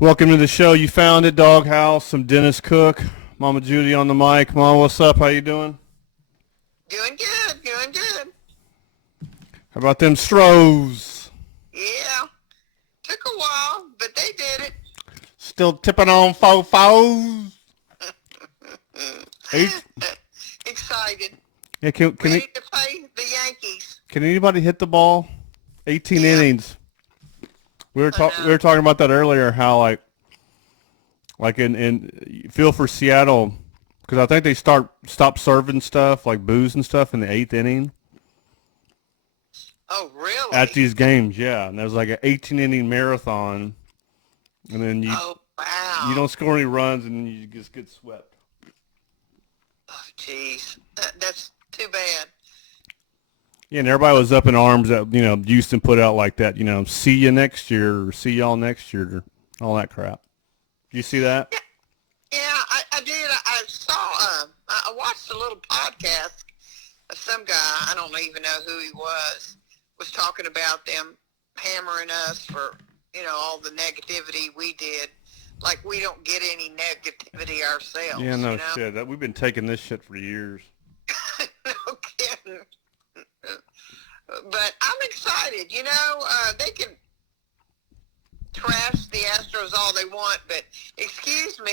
Welcome to the show. You found it, Doghouse. Some Dennis Cook, Mama Judy on the mic. Mom, what's up? How you doing? Doing good, doing good. How about them Astros? Yeah, took a while, but they did it. Still tipping on fofos. Excited. Yeah, Ready to play the Yankees. can anybody hit the ball? 18 innings. We were talking about that earlier. How like in feel for Seattle, because I think they stop serving stuff like booze and stuff in the 8th inning. Oh, really? At these games, yeah, and there's like an 18-inning marathon, and then you don't score any runs, and you just get swept. Oh, jeez, that's too bad. Yeah, and everybody was up in arms that Houston put out like that. See you next year, or see y'all next year, or all that crap. Did you see that? Yeah, I did. I saw. I watched a little podcast of some guy. I don't even know who he was talking about them hammering us for, all the negativity we did. Like we don't get any negativity ourselves. Yeah, no shit. We've been taking this shit for years. No kidding. But I'm excited. They can trash the Astros all they want, but excuse me,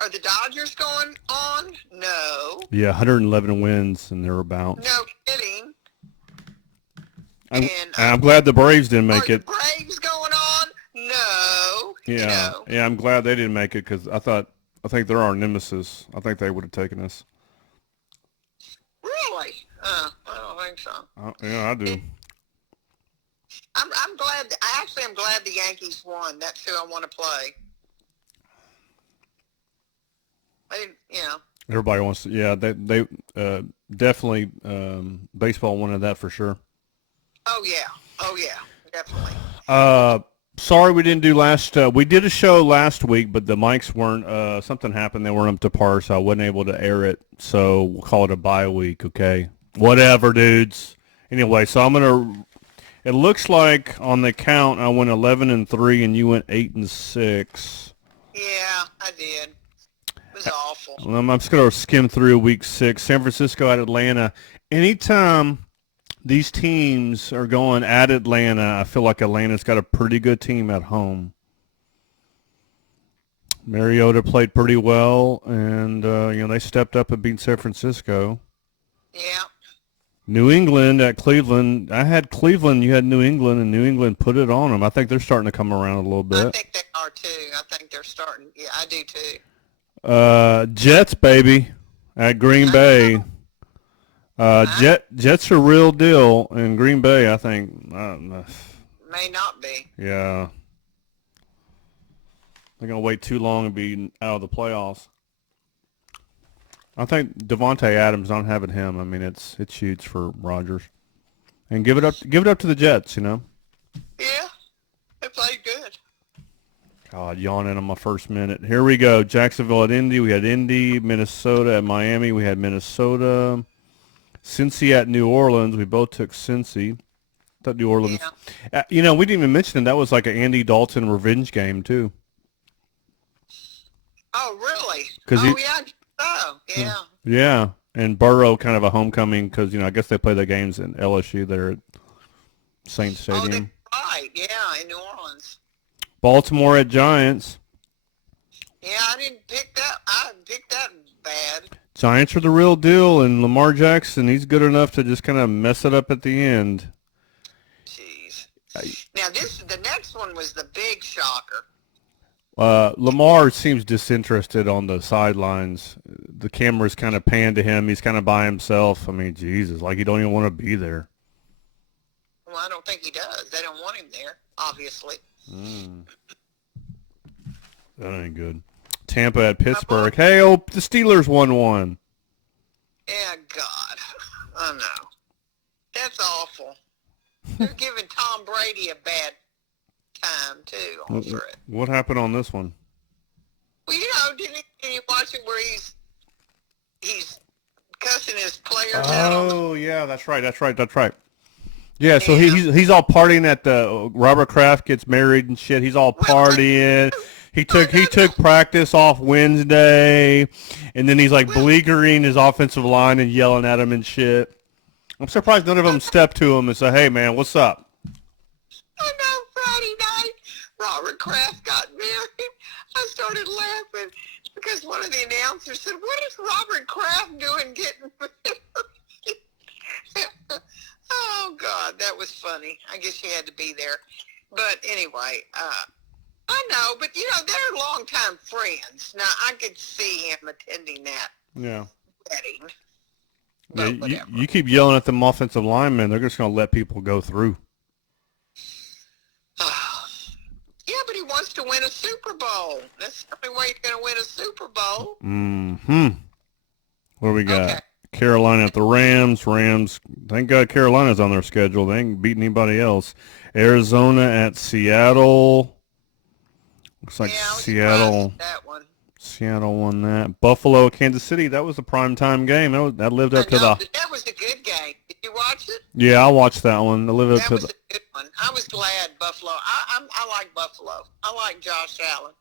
are the Dodgers going on? No. Yeah, 111 wins, and they're about. No kidding. I'm glad the Braves didn't make it. The Braves going on? No. Yeah, yeah, I'm glad they didn't make it because I think they're our nemesis. I think they would have taken us. Really? I don't think so. Yeah, I do. I'm glad. I'm glad the Yankees won. That's who I want to play. Everybody wants to. Yeah, they definitely baseball wanted that for sure. Oh yeah, definitely. Sorry we didn't do last. We did a show last week, but the mics weren't. Something happened; they weren't up to par, so I wasn't able to air it. So we'll call it a bye week. Okay, whatever, dudes. Anyway, so I'm gonna. It looks like on the count I went 11-3, and you went 8-6. Yeah, I did. It was awful. I'm just gonna skim through week 6. San Francisco at Atlanta. Anytime these teams are going at Atlanta, I feel like Atlanta's got a pretty good team at home. Mariota played pretty well, and they stepped up and beat San Francisco. Yeah. New England at Cleveland. I had Cleveland, you had New England, and New England put it on them. I think they're starting to come around a little bit. I think they are too. I think they're starting. Yeah, I do too. Jets, baby, at Green Bay. Jets are real deal, and Green Bay, I think. May not be. Yeah. They're going to wait too long and be out of the playoffs. I think Devontae Adams, not having him, I mean, it's huge for Rodgers. And give it up to the Jets, Yeah, they played good. God, yawning on my first minute. Here we go. Jacksonville at Indy. We had Indy. Minnesota at Miami. We had Minnesota. Cincy at New Orleans. We both took Cincy. I thought New Orleans. Yeah. We didn't even mention it. That was like an Andy Dalton revenge game, too. Oh, really? Yeah. Yeah, and Burrow kind of a homecoming because, I guess they play their games in LSU there at Saint Stadium. Oh, right. Yeah, in New Orleans. Baltimore at Giants. Yeah, I didn't pick that. I picked that bad. Giants are the real deal, and Lamar Jackson, he's good enough to just kind of mess it up at the end. Jeez. Now, the next one was the big shocker. Lamar seems disinterested on the sidelines. The camera's kind of panned to him. He's kind of by himself. I mean, Jesus, like he don't even want to be there. Well, I don't think he does. They don't want him there, obviously. That ain't good. Tampa at Pittsburgh. Hey, the Steelers won one. Yeah, God. I know. That's awful. They're giving Tom Brady a bad time, too, over it. What happened on this one? Well, didn't you watch it where he's cussing his players out? Oh, yeah, that's right. Yeah, so he's all partying at the Robert Kraft gets married and shit. He's all partying. He took practice off Wednesday, and then he's like beleaguering his offensive line and yelling at him and shit. I'm surprised none of them stepped to him and said, "Hey, man, what's up?" I know Friday night, Robert Kraft got married. I started laughing because one of the announcers said, "What is Robert Kraft doing getting married?" Oh, God, that was funny. I guess you had to be there. But anyway, I know, but, they're longtime friends. Now, I could see him attending that wedding. Yeah, you keep yelling at them offensive linemen, they're just going to let people go through. Yeah, but he wants to win a Super Bowl. That's the only way he's going to win a Super Bowl. Mm-hmm. What do we got? Okay. Carolina at the Rams. Rams, thank God Carolina's on their schedule. They ain't beating anybody else. Arizona at Seattle. Looks like Seattle. That one. Seattle won that. Buffalo, Kansas City. That was a primetime game. That lived up to the. That was a good game. Did you watch it? Yeah, I watched that one. That lived up to the. That was a good one. I was glad Buffalo. I like Buffalo. I like Josh Allen.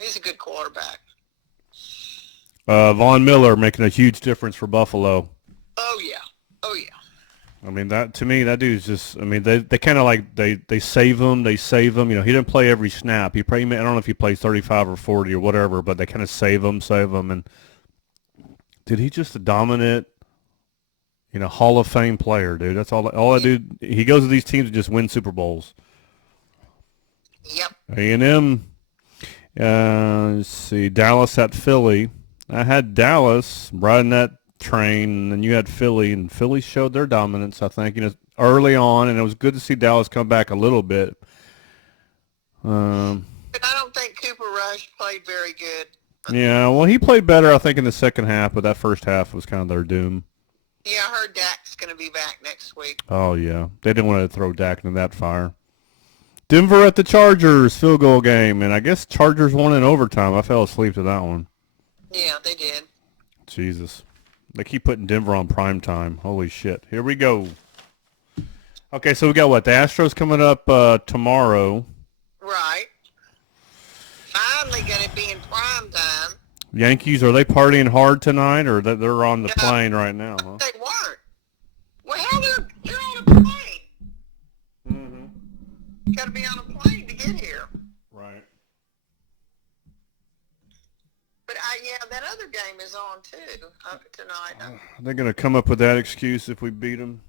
He's a good quarterback. Von Miller making a huge difference for Buffalo. Oh yeah. I mean, that to me, that dude's just. I mean, they kind of like they save him. They save him. He didn't play every snap. I don't know if he plays 35 or 40 or whatever, but they kind of save him. And dude, he's just a dominant, Hall of Fame player, dude. That's all I do. He goes to these teams to just win Super Bowls. Yep. A&M. Let's see, Dallas at Philly. I had Dallas riding that train, and then you had Philly, and Philly showed their dominance, I think, early on, and it was good to see Dallas come back a little bit. But I don't think Cooper Rush played very good. Yeah, well, he played better, I think, in the second half, but that first half was kind of their doom. Yeah, I heard Dak's going to be back next week. Oh, yeah. They didn't want to throw Dak into that fire. Denver at the Chargers, field goal game, and I guess Chargers won in overtime. I fell asleep to that one. Yeah, they did. Jesus. They keep putting Denver on prime time. Holy shit. Here we go. Okay, so we got what? The Astros coming up tomorrow. Right. Finally going to be in prime time. Yankees, are they partying hard tonight, or they're on the plane right now? Huh? They weren't. Well, they're on a plane. Mm-hmm. You got to be on a plane to get here. Right. But that other game is on too tonight. They're going to come up with that excuse if we beat them.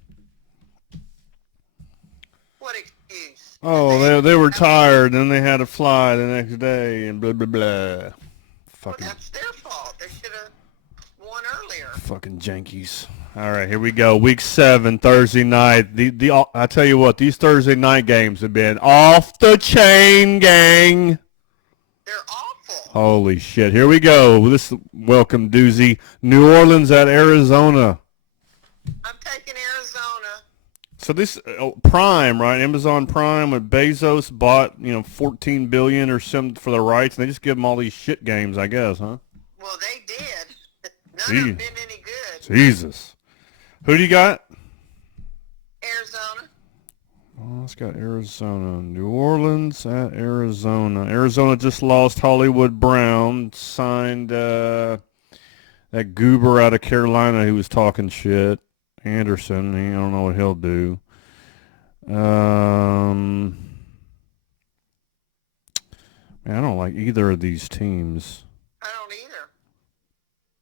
What excuse? Oh, they were tired, and they had to fly the next day, and blah, blah, blah. Well, that's their fault. They should have won earlier. Fucking Yankees. All right, here we go. Week 7, Thursday night. I tell you what, these Thursday night games have been off the chain, gang. They're awful. Holy shit. Here we go. This welcome doozy. New Orleans at Arizona. I'm taking Arizona. So this Prime, right? Amazon Prime with Bezos bought, $14 billion or something for the rights, and they just give them all these shit games, I guess, huh? Well, they did. None of them been any good. Jesus. Who do you got? Arizona. Oh, it's got Arizona. New Orleans at Arizona. Arizona just lost Hollywood Brown, signed that goober out of Carolina who was talking shit. Anderson, I don't know what he'll do. Man, I don't like either of these teams. I don't either.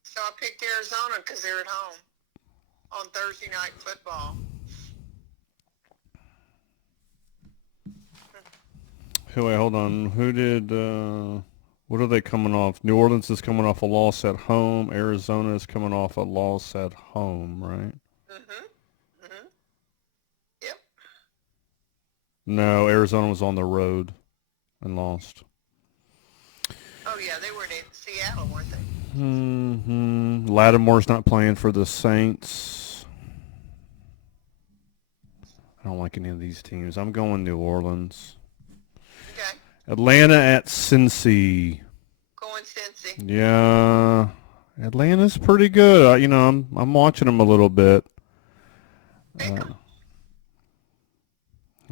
So I picked Arizona because they're at home on Thursday night football. Wait, hold on. Who did, what are they coming off? New Orleans is coming off a loss at home. Arizona is coming off a loss at home, right? Mm-hmm. Mm-hmm. Yep. No, Arizona was on the road and lost. Oh, yeah, they were in Seattle, weren't they? Mm-hmm. Lattimore's not playing for the Saints. I don't like any of these teams. I'm going New Orleans. Okay. Atlanta at Cincy. Going Cincy. Yeah, Atlanta's pretty good. I'm watching them a little bit.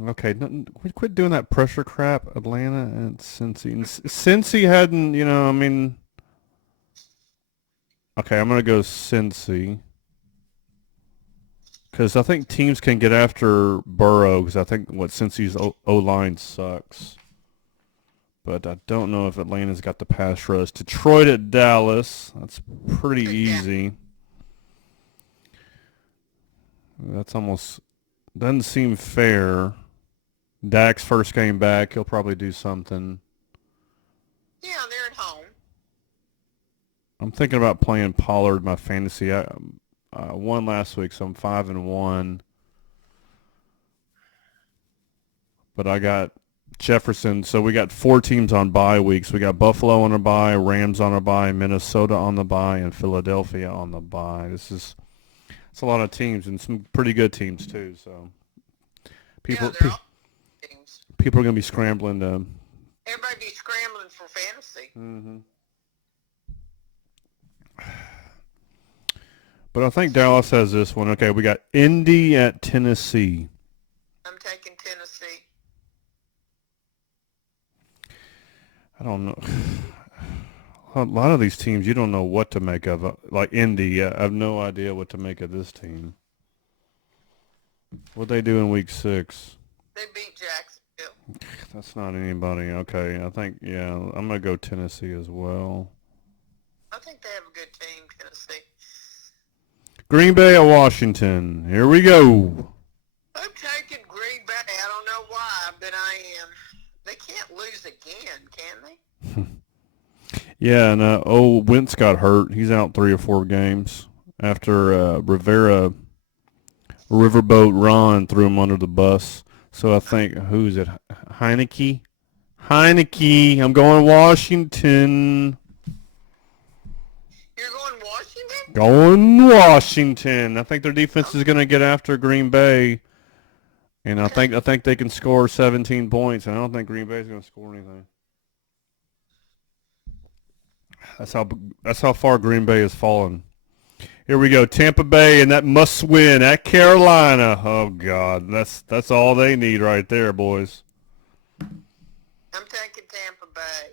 Okay, quit doing that pressure crap. Atlanta and Cincy. And Cincy hadn't, I mean. Okay, I'm gonna go Cincy because I think teams can get after Burrow because I think Cincy's O line sucks. But I don't know if Atlanta's got the pass rush. Detroit at Dallas. That's pretty easy. That's almost doesn't seem fair. Dak's first game back. He'll probably do something. Yeah, they're at home. I'm thinking about playing Pollard my fantasy. I won last week, so I'm 5-1. But I got Jefferson. So we got 4 teams on bye weeks. We got Buffalo on a bye, Rams on a bye, Minnesota on the bye, and Philadelphia on the bye. It's a lot of teams and some pretty good teams too. So people are going to be scrambling to. Everybody be scrambling for fantasy. Mm-hmm. But I think Dallas has this one. Okay, we got Indy at Tennessee. I'm taking Tennessee. I don't know. A lot of these teams, you don't know what to make of. Like Indy, I have no idea what to make of this team. What'd they do in week 6? They beat Jacksonville. That's not anybody. Okay, I think, I'm going to go Tennessee as well. I think they have a good team, Tennessee. Green Bay at Washington. Here we go. I'm taking Green Bay. I don't know why, but I am. They can't lose again, can they? Yeah, and Wentz got hurt. He's out 3 or 4 games after Riverboat Ron threw him under the bus. So I think, who's it? Heineke? I'm going Washington. You're going Washington? Going Washington. I think their defense is going to get after Green Bay. And I think they can score 17 points, and I don't think Green Bay is going to score anything. That's how far Green Bay has fallen. Here we go, Tampa Bay, and that must win at Carolina. Oh God, that's all they need right there, boys. I'm taking Tampa Bay.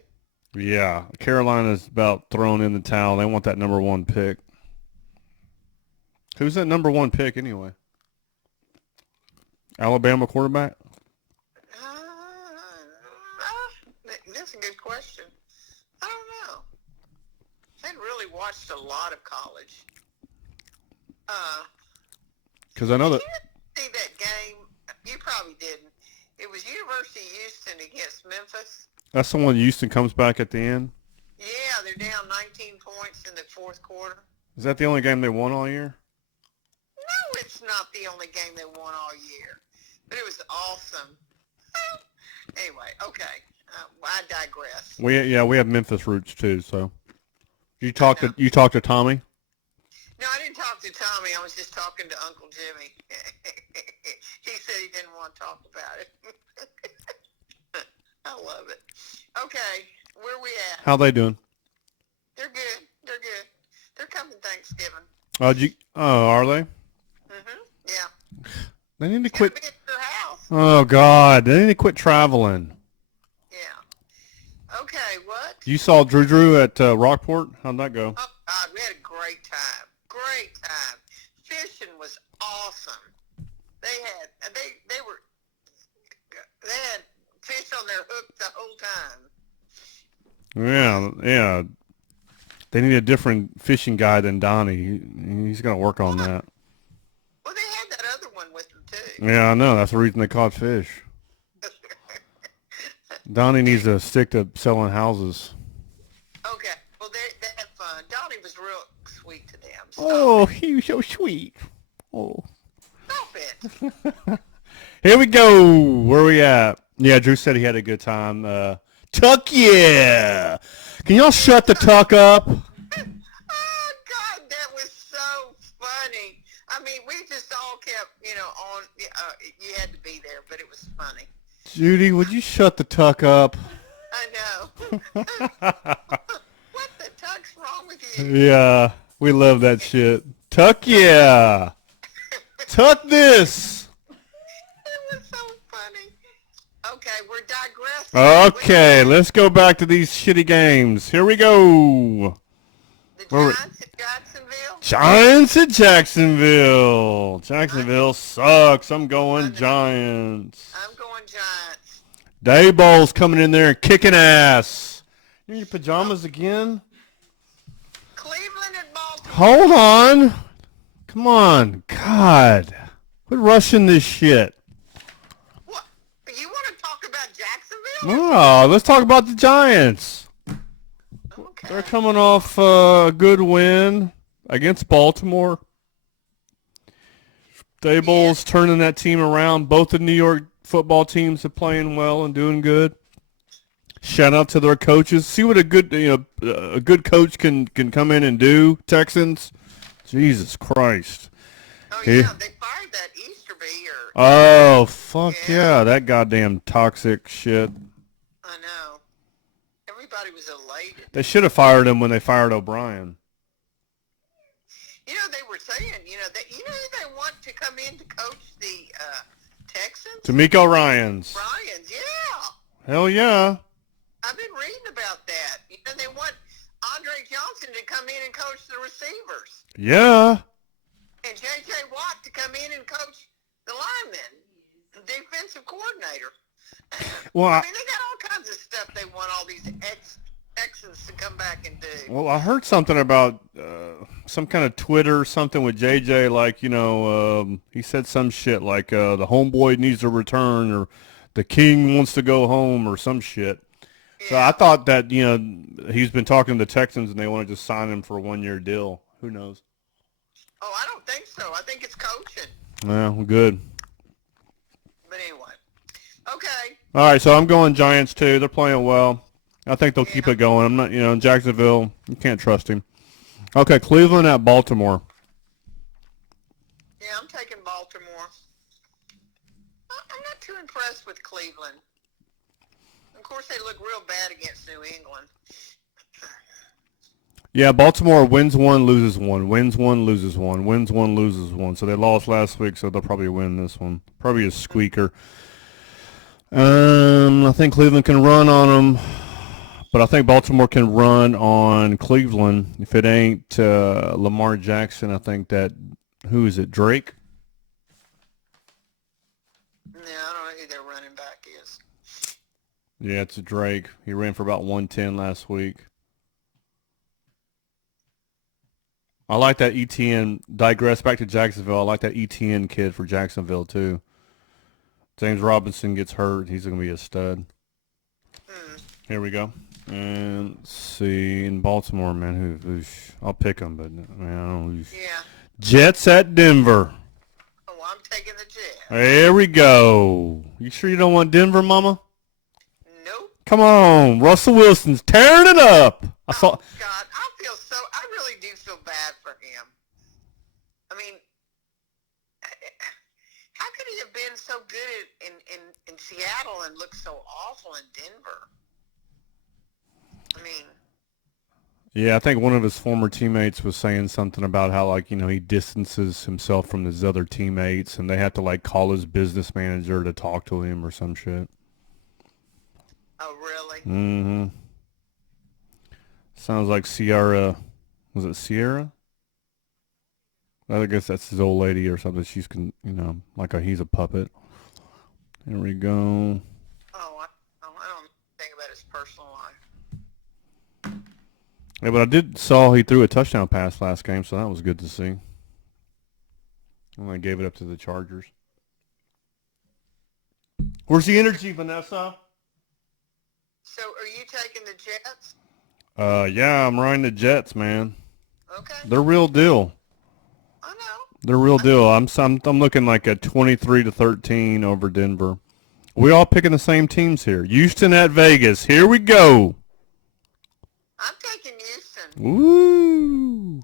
Yeah, Carolina's about thrown in the towel. They want that number 1 pick. Who's that number 1 pick anyway? Alabama quarterback? That's a good question. I don't know. I hadn't really watched a lot of college. Because I know that. Did you see that game? You probably didn't. It was University of Houston against Memphis. That's the one Houston comes back at the end? Yeah, they're down 19 points in the 4th quarter. Is that the only game they won all year? No, it's not the only game they won all year. But it was awesome. Anyway, okay. I digress. We have Memphis roots too. So, you talked to Tommy? No, I didn't talk to Tommy. I was just talking to Uncle Jimmy. He said he didn't want to talk about it. I love it. Okay, where we at? How they doing? They're good. They're coming Thanksgiving. Are they? Yeah. They need to quit. Be at your house. Oh God, they need to quit traveling. Yeah. Okay, what? You saw Drew at Rockport? How'd that go? Oh God, we had a great time. Great time. Fishing was awesome. They had fish on their hook the whole time. Yeah. They need a different fishing guy than Donnie. He's gonna work on that. Well, they had that other one with them too. Yeah, I know. That's the reason they caught fish. Donnie needs to stick to selling houses. Okay. Well, they had fun. Donnie was real sweet to them. Oh, he was so sweet. Oh. Stop it. Here we go. Where we at? Yeah, Drew said he had a good time. Tuck, yeah. Can y'all shut the tuck up? Oh, God, that was so funny. I mean, we just all kept, on. You had to be there, but it was funny. Judy, would you shut the tuck up? I know. What the tuck's wrong with you? Yeah, we love that shit. Tuck, yeah. Tuck this. It was so funny. Okay, let's go back to these shitty games. Here we go. The Giants at Jacksonville. Giants at Jacksonville. Jacksonville sucks. I'm going Giants. I'm going Giants. Dayball's coming in there and kicking ass. You in your pajamas again? Cleveland and Baltimore. Hold on. Come on. God. Quit rushing this shit. What? You want to talk about Jacksonville? No, let's talk about the Giants. Okay. They're coming off a good win against Baltimore. Dayball's turning that team around. Both the New York football teams are playing well and doing good. Shout out to their coaches. See what a good coach can come in and do. Texans, Jesus Christ. Oh yeah, they fired that Easterby or. Oh fuck yeah, that goddamn toxic shit. I know. Everybody was elated. They should have fired him when they fired O'Brien. You know, they were saying, who they want to come in to coach the Texans? D'Amico Ryans. Ryans, yeah. Hell yeah. I've been reading about that. They want Andre Johnson to come in and coach the receivers. Yeah. And J.J. Watt to come in and coach the linemen, the defensive coordinator. Well, I mean, they got all kinds of stuff they want all these Texans to come back and do. Well, I heard something about some kind of Twitter something with JJ, like, he said some shit like the homeboy needs to return or the king wants to go home or some shit. Yeah. So I thought that, he's been talking to the Texans and they want to just sign him for a one-year deal. Who knows? Oh, I don't think so. I think it's coaching. Yeah, good. But anyway. Okay. All right, so I'm going Giants too. They're playing well. I think they'll keep it going. I'm not, Jacksonville, you can't trust him. Okay, Cleveland at Baltimore. Yeah, I'm taking Baltimore. I'm not too impressed with Cleveland. Of course, they look real bad against New England. Yeah, Baltimore wins one, loses one. Wins one, loses one. Wins one, loses one. So they lost last week, so they'll probably win this one. Probably a squeaker. I think Cleveland can run on them, but I think Baltimore can run on Cleveland. If it ain't Lamar Jackson, I think that, who is it, Drake? No, I don't know who their running back is. Yeah, it's a Drake. He ran for about 110 last week. I like that ETN. Digress back to Jacksonville. I like that ETN kid for Jacksonville, too. James Robinson gets hurt. He's going to be a stud. Here we go. And let's see. In Baltimore, man, who I'll pick them, but, man, I don't know. Yeah. Jets at Denver. Oh, I'm taking the Jets. There we go. You sure you don't want Denver, Mama? Nope. Come on. Russell Wilson's tearing it up. God, I really do feel bad for him. I mean, how could he have been so good in Seattle and look so awful in Denver? I mean. Yeah, I think one of his former teammates was saying something about how, like, he distances himself from his other teammates and they have to, like, call his business manager to talk to him or some shit. Oh, really? Mm-hmm. Sounds like Sierra. Was it Sierra? I guess that's his old lady or something. She's, he's a puppet. Here we go. Oh, I don't think about his personal life. Yeah, but I saw he threw a touchdown pass last game, so that was good to see. And I gave it up to the Chargers. Where's the energy, Vanessa? So, are you taking the Jets? Yeah, I'm riding the Jets, man. Okay. They're real deal. I know. They're real deal. I'm looking like a 23-13 over Denver. We all picking the same teams here. Houston at Vegas. Here we go. I'm taking Houston. Woo.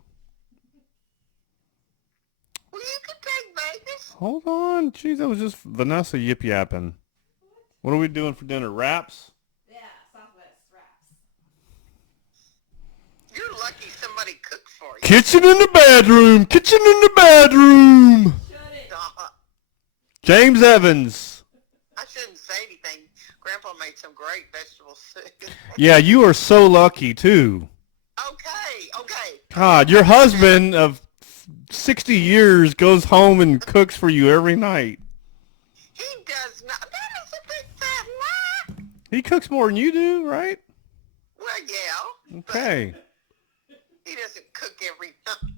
Well, you could take Vegas. Hold on. Jeez, that was just Vanessa yip-yapping. What are we doing for dinner? Wraps? Yeah, Southwest wraps. You're lucky somebody cooked for you. Kitchen in the bedroom. Kitchen in the bedroom. Shut it. James Evans. I shouldn't say anything. Grandpa made some great vegetable soup. Yeah, you are so lucky too. Okay. God, your husband of 60 years goes home and cooks for you every night. He does not. That is a big fat lie. He cooks more than you do, right? Well, yeah. Okay. But he doesn't cook every night.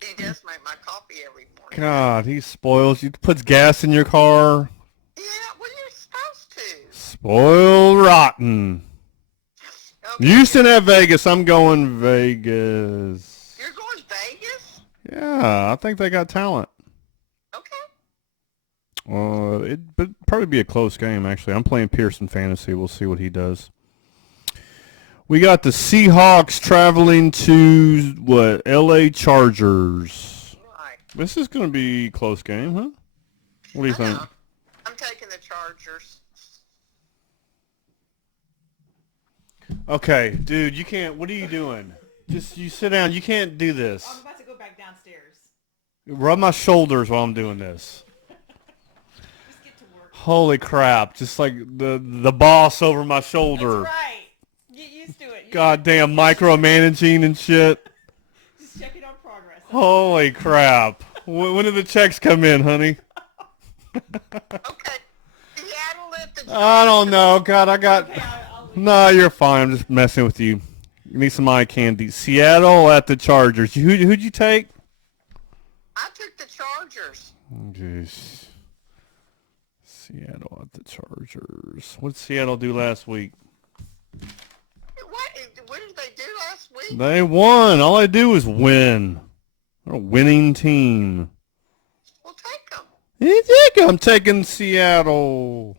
He does make my coffee every morning. God, he spoils you. Puts gas in your car. Yeah, well, you're supposed to. Spoiled rotten. Okay. Houston at Vegas. I'm going Vegas. You're going Vegas? Yeah, I think they got talent. Okay. It'd probably be a close game, actually. I'm playing Pearson Fantasy. We'll see what he does. We got the Seahawks traveling to, LA Chargers. Right. This is going to be a close game, huh? What do you think? I'm taking the Chargers. Okay, dude, you can't. What are you doing? Just, you sit down. You can't do this. I'm about to go back downstairs. Rub my shoulders while I'm doing this. Just get to work. Holy crap. Just like the boss over my shoulder. That's right. Get used to it. Goddamn micromanaging and shit. Just checking on progress. Holy crap. When do the checks come in, honey? Okay. Seattle at the I don't know. God, I got... Okay, I'll leave. No, you're fine. I'm just messing with you. You need some eye candy. Seattle at the Chargers. Who'd you take? I took the Chargers. Jeez. Seattle at the Chargers. What did Seattle do last week? What did they do last week? They won. All I do is win. They're a winning team. Well, take them. I'm taking Seattle.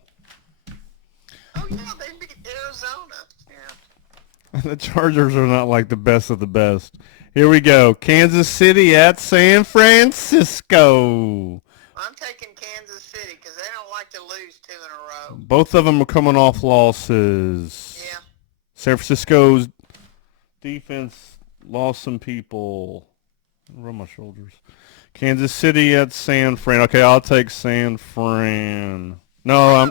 Oh, yeah, they beat Arizona. Yeah. The Chargers are not like the best of the best. Here we go. Kansas City at San Francisco. I'm taking Kansas City because they don't like to lose 2 in a row. Both of them are coming off losses. Yeah. San Francisco's defense lost some people. Rub my shoulders. Kansas City at San Fran. Okay, I'll take San Fran. No,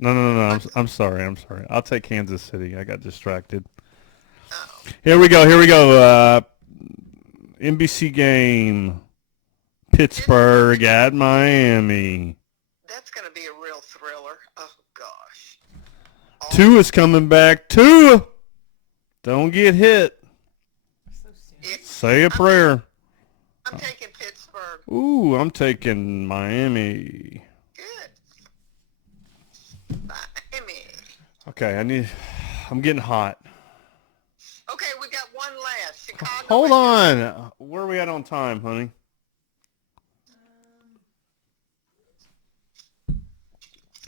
No. I'm sorry. I'll take Kansas City. I got distracted. Oh. Here we go. NBC game. Pittsburgh at Miami. That's going to be a real thriller. Oh, gosh. Tua's coming back. Tua! Don't get hit. So soon. Yeah, Say a prayer. I'm taking Pittsburgh. Ooh, I'm taking Miami. Good. Miami. Okay, I'm getting hot. Okay, we got one last. Chicago. Hold on. Where are we at on time, honey?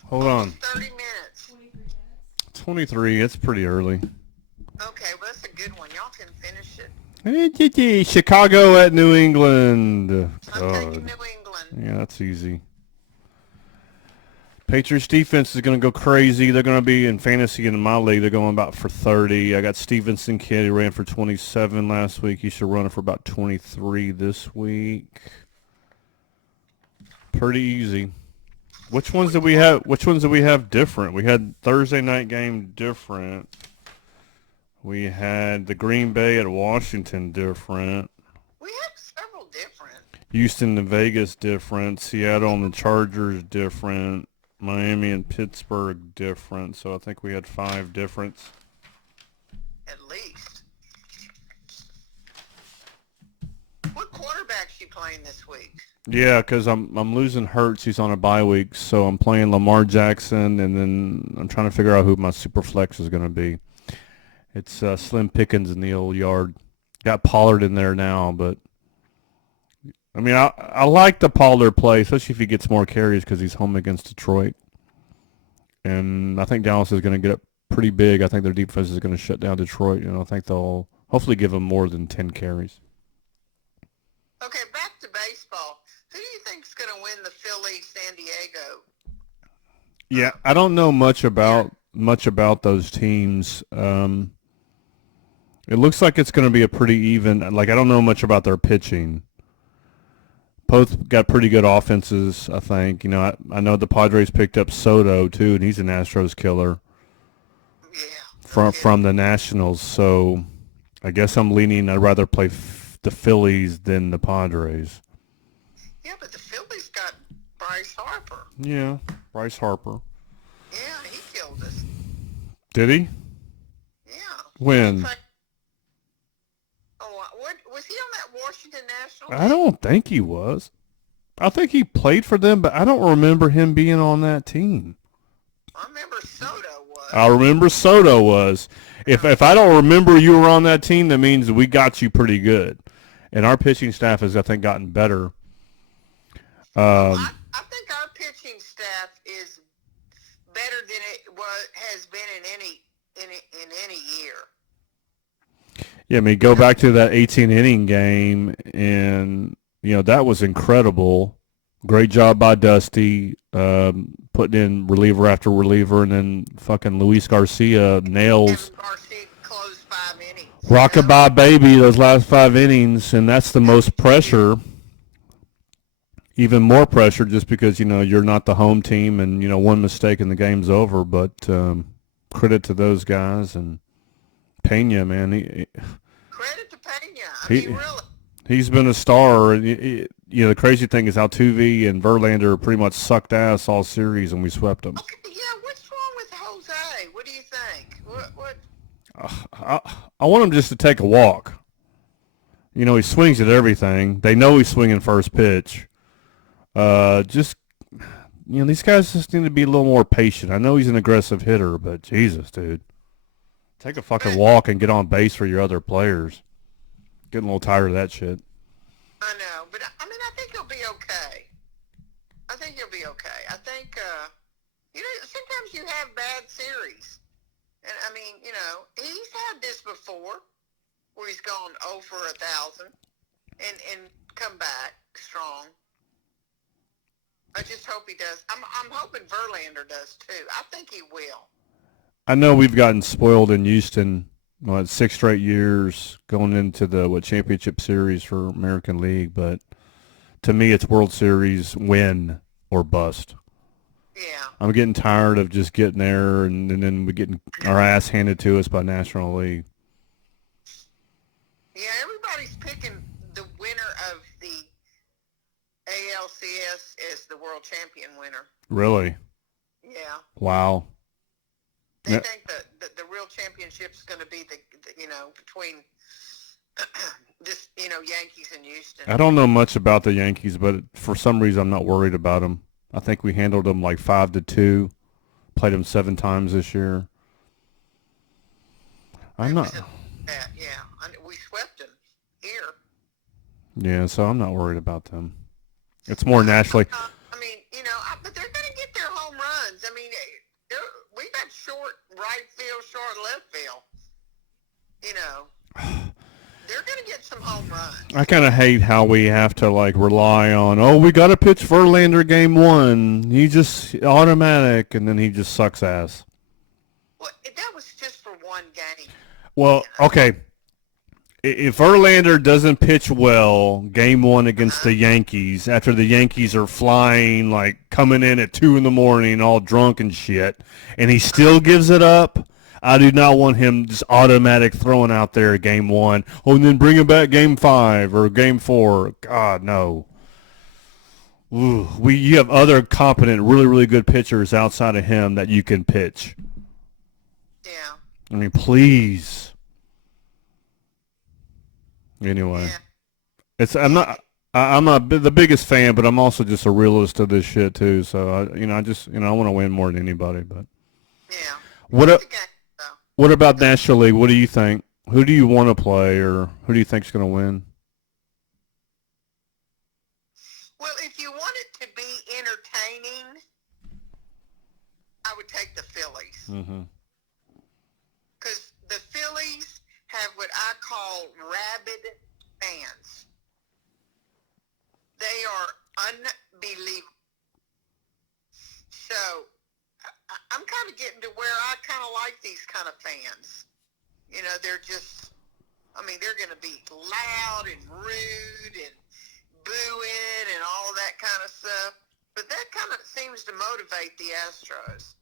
Hold on. 30 minutes. 23 minutes. 23. It's pretty early. Okay, well, that's a good one. Y'all can finish it. Chicago at New England. I'm taking God. New England. Yeah, that's easy. Patriots defense is going to go crazy. They're going to be in fantasy in my league. They're going about for 30. I got Stevenson kid. He ran for 27 last week. He should run for about 23 this week. Pretty easy. Which ones did we have different? We had Thursday night game different. We had the Green Bay at Washington different. We have several different. Houston and Vegas different. Seattle and the Chargers different. Miami and Pittsburgh different. So I think we had 5 difference. At least. What quarterback's you playing this week? Yeah, because I'm losing Hurts. He's on a bye week, so I'm playing Lamar Jackson, and then I'm trying to figure out who my super flex is going to be. It's Slim Pickens in the old yard. Got Pollard in there now, but I mean, I like the Pollard play, especially if he gets more carries because he's home against Detroit. And I think Dallas is going to get up pretty big. I think their defense is going to shut down Detroit, and I think they'll hopefully give him more than 10 carries. Okay, back to baseball. Who do you think's going to win the Philly-San Diego? Yeah, I don't know much about those teams. It looks like it's going to be a pretty even. Like, I don't know much about their pitching. both got pretty good offenses, I think. You know, I know the Padres picked up Soto too, and he's an Astros killer Yeah. from the Nationals. So I guess I'm leaning. I'd rather play the Phillies than the Padres. Yeah, but the Phillies got Bryce Harper. Yeah, Bryce Harper. Yeah, he killed us. Did he? Yeah. When? In fact, what was he on that Washington Nationals? I don't think he was. I think he played for them, but I don't remember him being on that team. I remember Soto was. I remember Soto was. If I don't remember you were on that team, that means we got you pretty good. And our pitching staff has, I think, gotten better. I think our pitching staff is better than it has been in any year. Yeah, I mean, go back to that 18-inning game, and, you know, that was incredible. Great job by Dusty, putting in reliever after reliever, and then fucking Luis Garcia nails. And Garcia closed 5 innings. Rockabye baby, those last 5 innings, and that's the most pressure. Even more pressure just because, you know, you're not the home team and, you know, one mistake and the game's over. But credit to those guys. And Pena, man. Credit to Pena. I mean, really. He's been a star. You know, the crazy thing is Altuve and Verlander pretty much sucked ass all series and we swept them. Okay, yeah, what's wrong with Jose? What do you think? What? I want him just to take a walk. You know, he swings at everything. They know he's swinging first pitch. Just, you know, these guys just need to be a little more patient. I know he's an aggressive hitter, but Jesus, dude. Take a fucking walk and get on base for your other players. Getting a little tired of that shit. I know, but I mean, I think he'll be okay. I think, you know, sometimes you have bad series. And I mean, you know, he's had this before where he's gone 0 for 1,000 and come back strong. I just hope he does. I'm hoping Verlander does too. I think he will. I know we've gotten spoiled in Houston, 6 straight years going into the championship series for American League, but to me it's World Series win or bust. Yeah. I'm getting tired of just getting there and then we're getting our ass handed to us by National League. Yeah, everybody's picking the winner of the ALCS as the world champion winner. Really? Yeah. Wow. They think that the real championship's going to be the you know, between this, you know, Yankees and Houston. I don't know much about the Yankees, but for some reason I'm not worried about them. I think we handled them like 5-2. Played them 7 times this year. I'm not. Yeah, we swept them here. Yeah, so I'm not worried about them. It's more naturally. I mean, you know, but they're going to get their home runs. I mean, we got short right field, short left field. You know, they're going to get some home runs. I kind of hate how we have to like rely on, we got to pitch Verlander game 1. He just automatic, and then he just sucks ass. Well, that was just for one game. Well, okay. If Verlander doesn't pitch well game 1 against the Yankees, after the Yankees are flying, like coming in at 2 a.m, all drunk and shit, and he still gives it up, I do not want him just automatic throwing out there game 1. Oh, and then bring him back game 5 or game 4. God, no. Ooh, you have other competent, really, really good pitchers outside of him that you can pitch. Yeah. I mean, please. Anyway, I'm not the biggest fan, but I'm also just a realist of this shit too. So I want to win more than anybody. But yeah, what about National League? What do you think? Who do you want to play, or who do you think's going to win? Well, if you want it to be entertaining, I would take the Phillies. Mm-hmm. Because the Phillies have what I call rabid fans. They are unbelievable. So I'm kind of getting to where I kind of like these kind of fans. You know, they're just, I mean, they're going to be loud and rude and booing and all of that kind of stuff. But that kind of seems to motivate the Astros.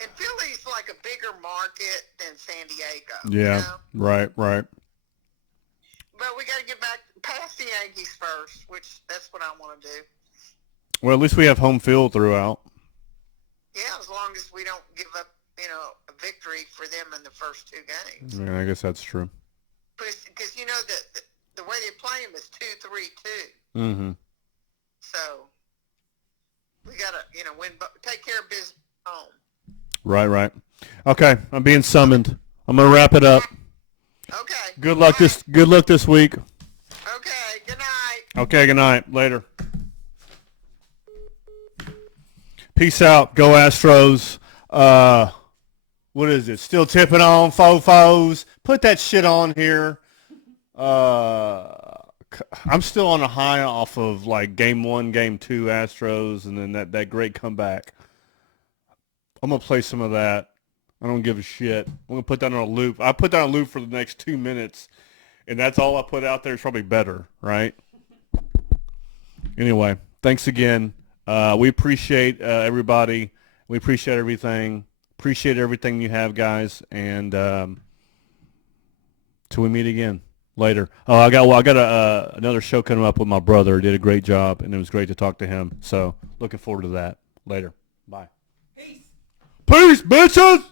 And Philly's like a bigger market than San Diego. Yeah, You know? right. But we got to get back past the Yankees first, which that's what I want to do. Well, at least we have home field throughout. Yeah, as long as we don't give up, a victory for them in the first two games. Yeah, I guess that's true. Because the way they play them is 2-3-2. Mm-hmm. So we got to, win, take care of business at home. Right. Okay, I'm being summoned. I'm gonna wrap it up. Okay. Good luck this week. Okay. Good night. Okay, good night. Later. Peace out. Go Astros. What is it? Still tipping on fofos. Put that shit on here. I'm still on a high off of like game 1, game 2 Astros, and then that great comeback. I'm going to play some of that. I don't give a shit. I'm going to put that on a loop. I put that on a loop for the next 2 minutes, and that's all I put out there. It's probably better, right? Anyway, thanks again. We appreciate everybody. We appreciate everything. Appreciate everything you have, guys. And till we meet again later. Oh, I got another show coming up with my brother. He did a great job, and it was great to talk to him. So looking forward to that. Later. Bye. Peace. Peace, bitches!